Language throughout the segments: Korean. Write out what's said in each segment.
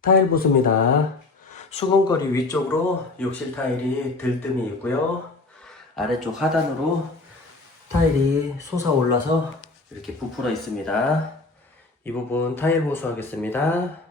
타일 보수입니다. 수건거리 위쪽으로 욕실 타일이 들뜸이 있고요. 아래쪽 하단으로 타일이 솟아올라서 이렇게 부풀어 있습니다. 이 부분 타일 보수하겠습니다.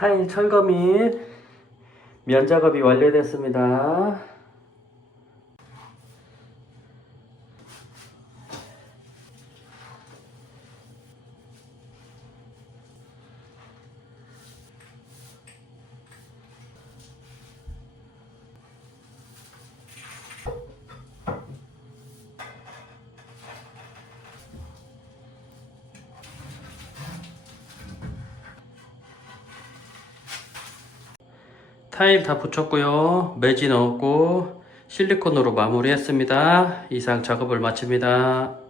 타일 철거 및 면 작업이 완료됐습니다. 타일 다 붙였고요. 매지 넣었고 실리콘으로 마무리했습니다. 이상 작업을 마칩니다.